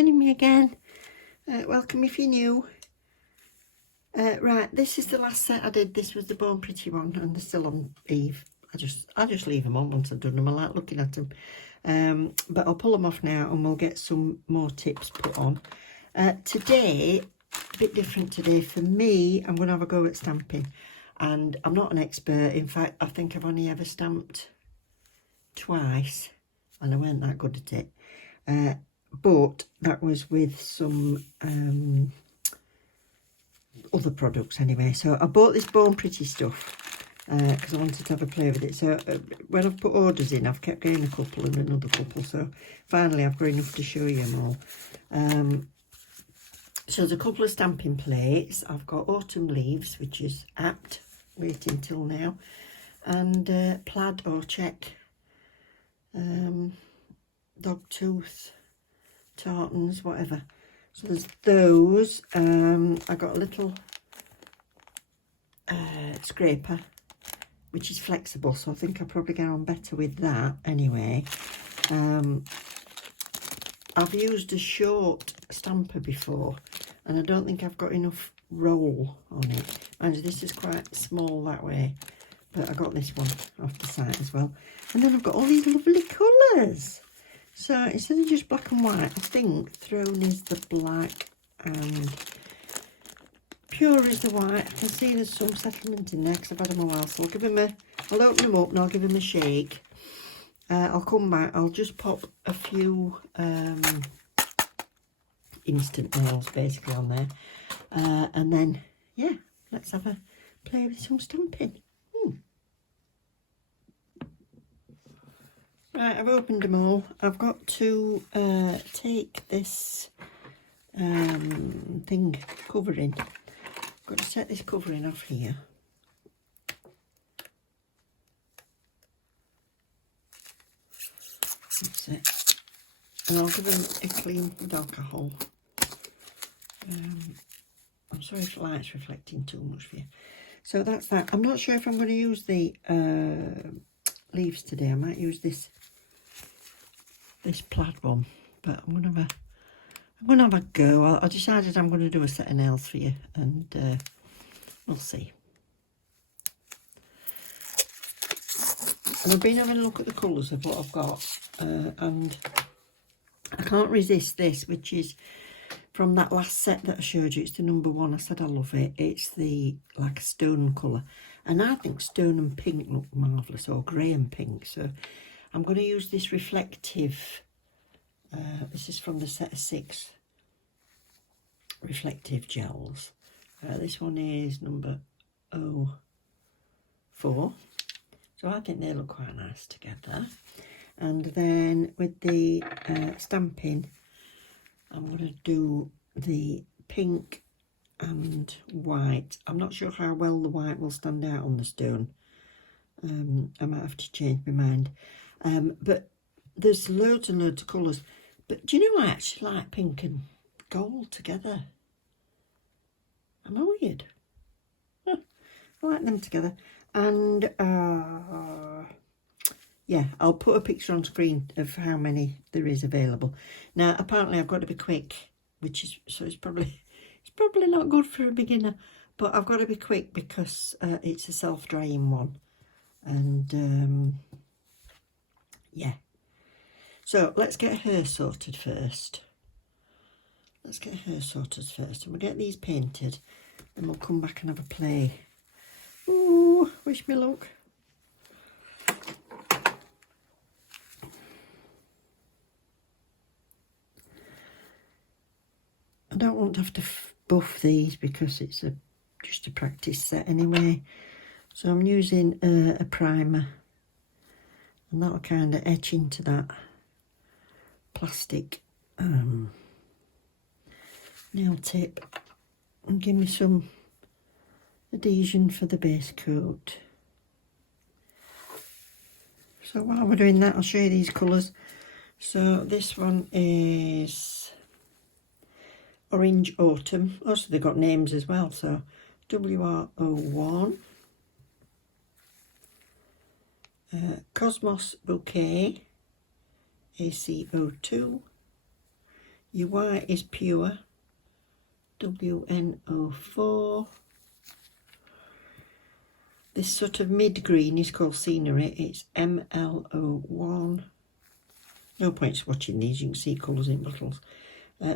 joining me again. Welcome if you're new. Right, this is the last set I did. This was the bornpretty one, and they're still on Eve. I just leave them on once I've done them. I like looking at them. But I'll pull them off now and we'll get some more tips put on. Today, a bit different today for me. I'm going to have a go at stamping. And I'm not an expert. In fact, I think I've only ever stamped twice. And I weren't that good at it. But that was with some other products anyway. So I bought this bornpretty stuff because I wanted to have a play with it. So when I've put orders in, I've kept getting a couple and another couple. So finally I've got enough to show you them all. So there's a couple of stamping plates. I've got autumn leaves, which is apt, waiting till now, and plaid or check, dog tooth, tartans, whatever. So there's those. I got a little scraper, which is flexible, so I think I'll probably get on better with that anyway. I've used a short stamper before, and I don't think I've got enough roll on it. And this is quite small that way, but I got this one off the site as well. And then I've got all these lovely colours. So instead of just black and white, I think thrown is the black and pure is the white. I can see there's some settlement in there because I've had them a while. So I'll open them up and I'll give them a shake. I'll come back. I'll just pop a few instant nails basically on there. And then, yeah, let's have a play with some stamping. Right, I've opened them all. I've got to take this thing covering. I've got to set this covering off here. That's it. And I'll give them a clean with alcohol. I'm sorry if the light's reflecting too much for you. So that's that. I'm not sure if I'm going to use the leaves today. I might use this plaid one, but I'm gonna have a go. I decided I'm going to do a set of nails for you, and we'll see. And I've been having a look at the colours of what I've got, and I can't resist this, which is from that last set that I showed you. It's the number one. I said I love it. It's the like a stone colour, and I think stone and pink look marvellous, or grey and pink. So I'm going to use this reflective, this is from the set of 6 reflective gels. This one is number 04. So I think they look quite nice together. And then with the stamping, I'm going to do the pink and white. I'm not sure how well the white will stand out on the stone. I might have to change my mind. But there's loads and loads of colours. But do you know, I actually like pink and gold together. Am I weird? I like them together. And yeah, I'll put a picture on screen of how many there is available. Now, apparently I've got to be quick, which is, so it's probably not good for a beginner, but I've got to be quick because it's a self-drying one. And yeah, so let's get her sorted first. And we'll get these painted, then we'll come back and have a play. Ooh, wish me luck. I don't want to have to buff these because it's just a practice set anyway. So I'm using a primer, and that'll kind of etch into that plastic nail tip and give me some adhesion for the base coat. So while we're doing that, I'll show you these colours. So this one is Orange Autumn. Also, they've got names as well. So WR01. Cosmos Bouquet, AC02, Your white is pure, WNO4. This sort of mid-green is called scenery, it's MLO1. No point watching these, you can see colours in bottles.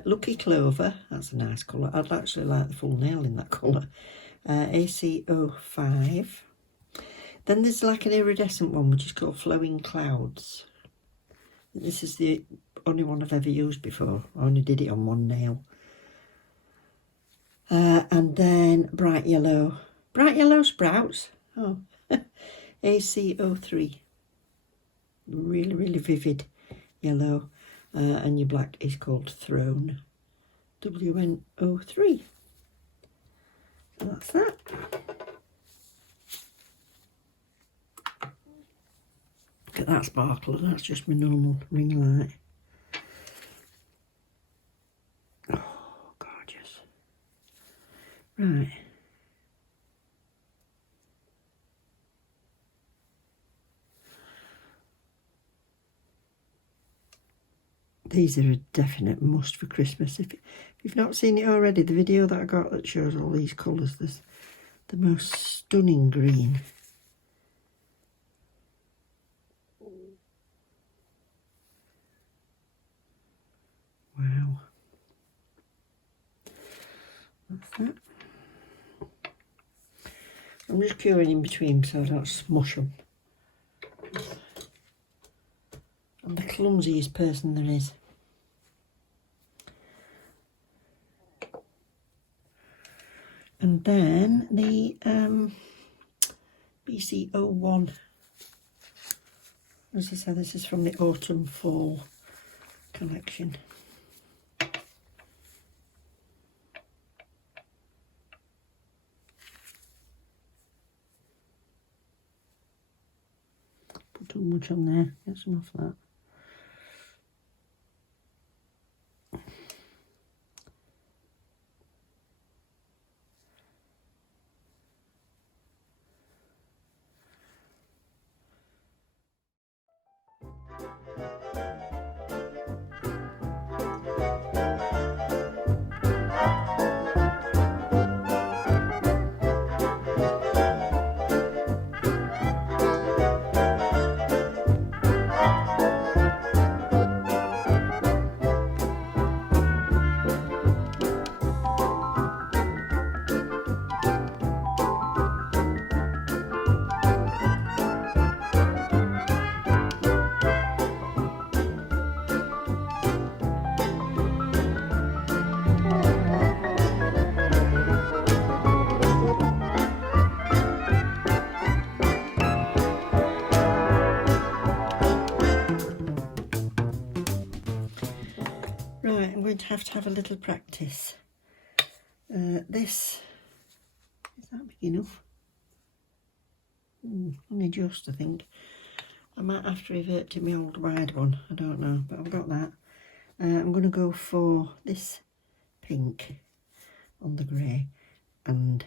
Lucky Clover, that's a nice colour. I'd actually like the full nail in that colour. ACO5. Then there's like an iridescent one which is called Flowing Clouds. This is the only one I've ever used before. I only did it on one nail. And then bright yellow sprouts. Oh, ACO3. Really, really vivid yellow. And your black is called Throne, WNO3. So that's that. Look at that sparkle, that's just my normal ring light. Oh, gorgeous. Right. These are a definite must for Christmas. If you've not seen it already, the video that I got that shows all these colours, there's the most stunning green. Wow. That's that. I'm just curing in between so I don't smush them. I'm the clumsiest person there is. And then the BC01. As I said, this is from the Autumn Fall collection. Put too much on there, get some off that. Right, I'm going to have a little practice. This, is that big enough? Only just, I think. I might have to revert to my old wide one, I don't know, but I've got that. I'm going to go for this pink on the grey and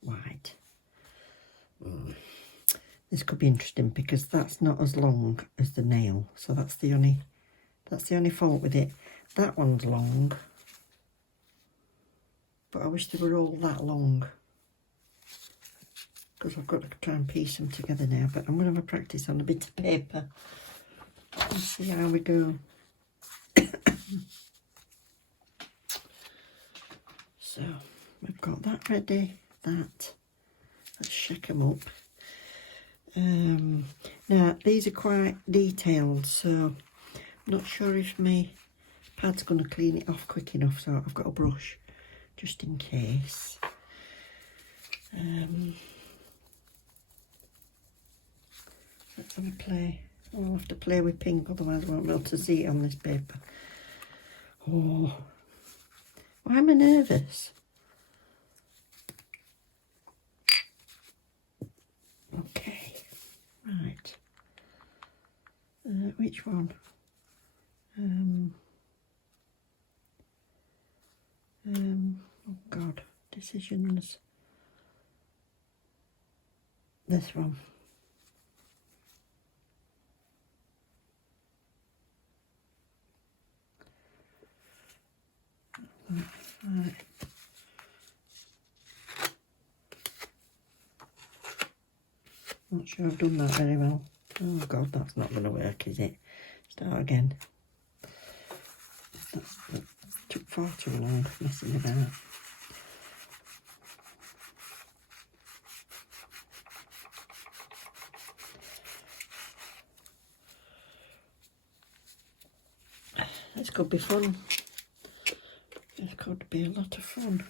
white. This could be interesting because that's not as long as the nail, so that's the only fault with it. That one's long, but I wish they were all that long because I've got to try and piece them together now. But I'm going to have a practice on a bit of paper and see how we go. So we've got that ready. Let's shake them up. Now these are quite detailed, so I'm not sure if my pad's going to clean it off quick enough, so I've got a brush just in case. Let's have a play. I'll have to play with pink, otherwise I won't be able to see it on this paper. Oh, why am I nervous? Okay, right. Which one? Oh God, decisions. This one. Right. Not sure I've done that very well. Oh God, that's not going to work, is it? Start again. That took far too long messing about. This could be fun. This could be a lot of fun.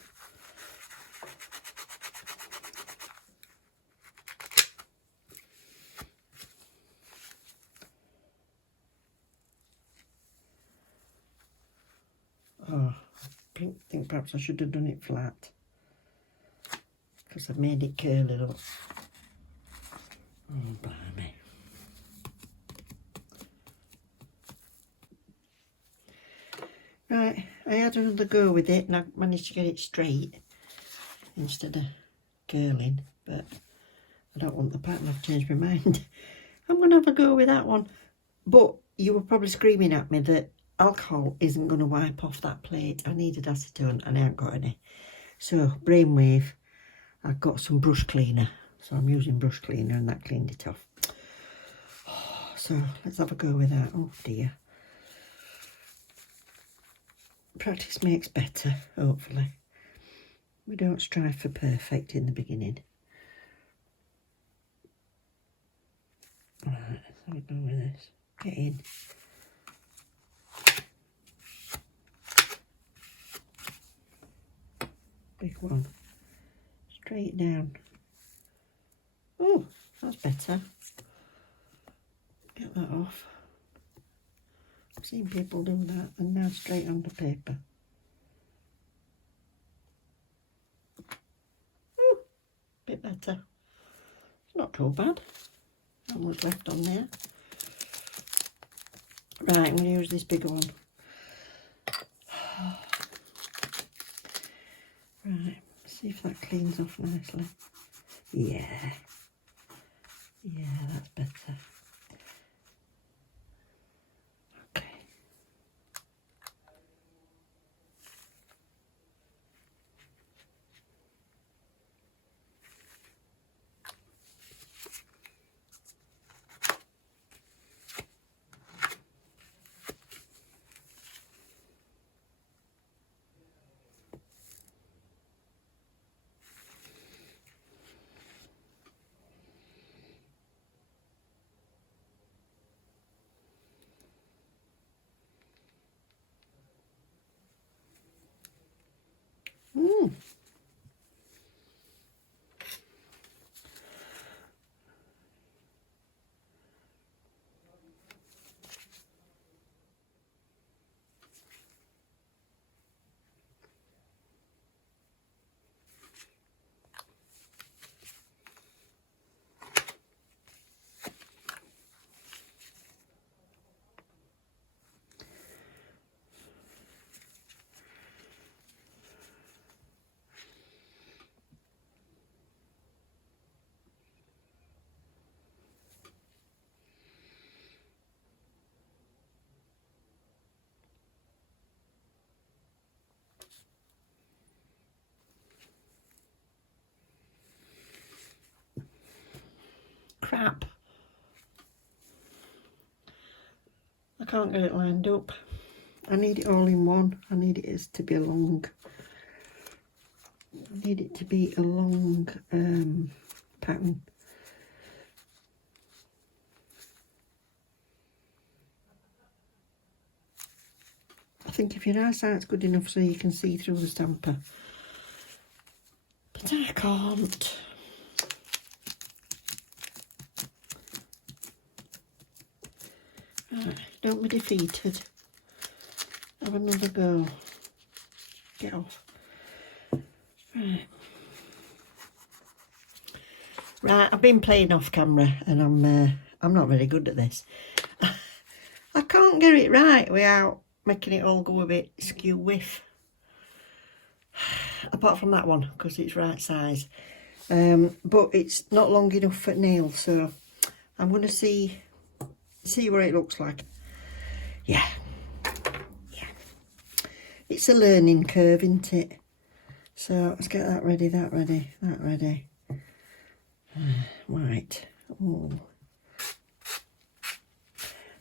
Oh, I think perhaps I should have done it flat, because I've made it curly, look. Oh, blimey. Right, I had another go with it and I managed to get it straight instead of curling, but I don't want the pattern. I've changed my mind. I'm going to have a go with that one. But you were probably screaming at me that alcohol isn't going to wipe off that plate. I needed acetone and I haven't got any. So, brainwave, I've got some brush cleaner. So I'm using brush cleaner and that cleaned it off. So let's have a go with that. Oh dear. Practice makes better, hopefully. We don't strive for perfect in the beginning. Right, let's have a go with this. Get in. Big one. Straight down. Oh, that's better. Get that off. I've seen people do that, and now straight on the paper. Oh, bit better. It's not too bad. Not much left on there. Right, I'm going to use this bigger one. Right, see if that cleans off nicely. Yeah. Yeah, that's better. Okay. Mm. Crap. I can't get it lined up. I need it all in one. I need it to be a long. I need it to be a long pattern. I think if your eyesight's good enough so you can see through the stamper. But I can't. Right, don't be defeated. Have another go. Get off. Right. Right, I've been playing off camera and I'm not very good at this. I can't get it right without making it all go a bit skew whiff. Apart from that one, because it's right size. But it's not long enough for nails, so I'm going to see what it looks like. Yeah. It's a learning curve, isn't it? So let's get that ready, that ready, that ready. Right. Oh,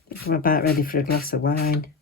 I think I'm about ready for a glass of wine.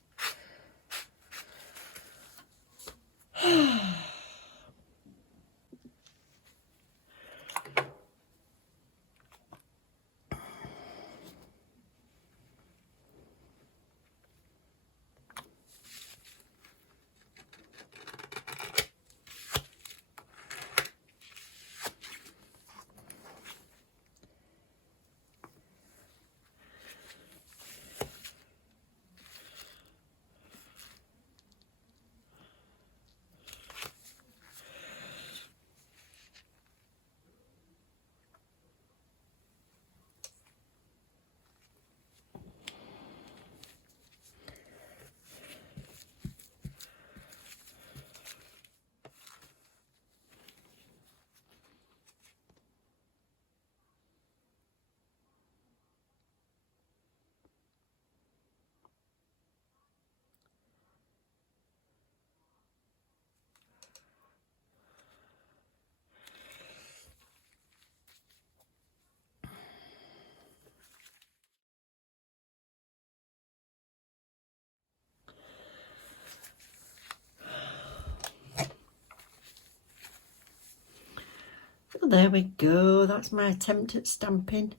Oh, there we go. That's my attempt at stamping.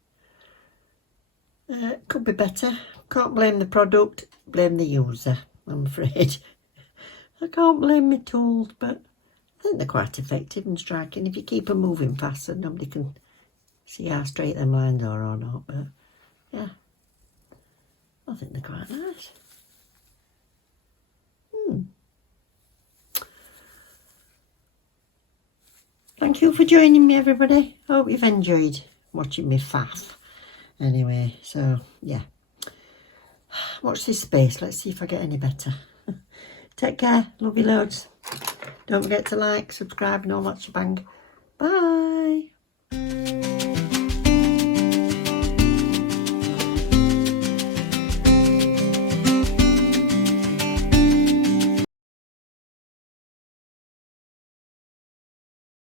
Could be better. Can't blame the product, blame the user, I'm afraid. I can't blame my tools, but I think they're quite effective and striking. If you keep them moving faster, nobody can see how straight them lines are or not. But yeah, I think they're quite nice. Thank you for joining me, everybody. Hope you've enjoyed watching me faff. Anyway, so yeah. Watch this space. Let's see if I get any better. Take care. Love you loads. Don't forget to like, subscribe and all that shebang. Bye.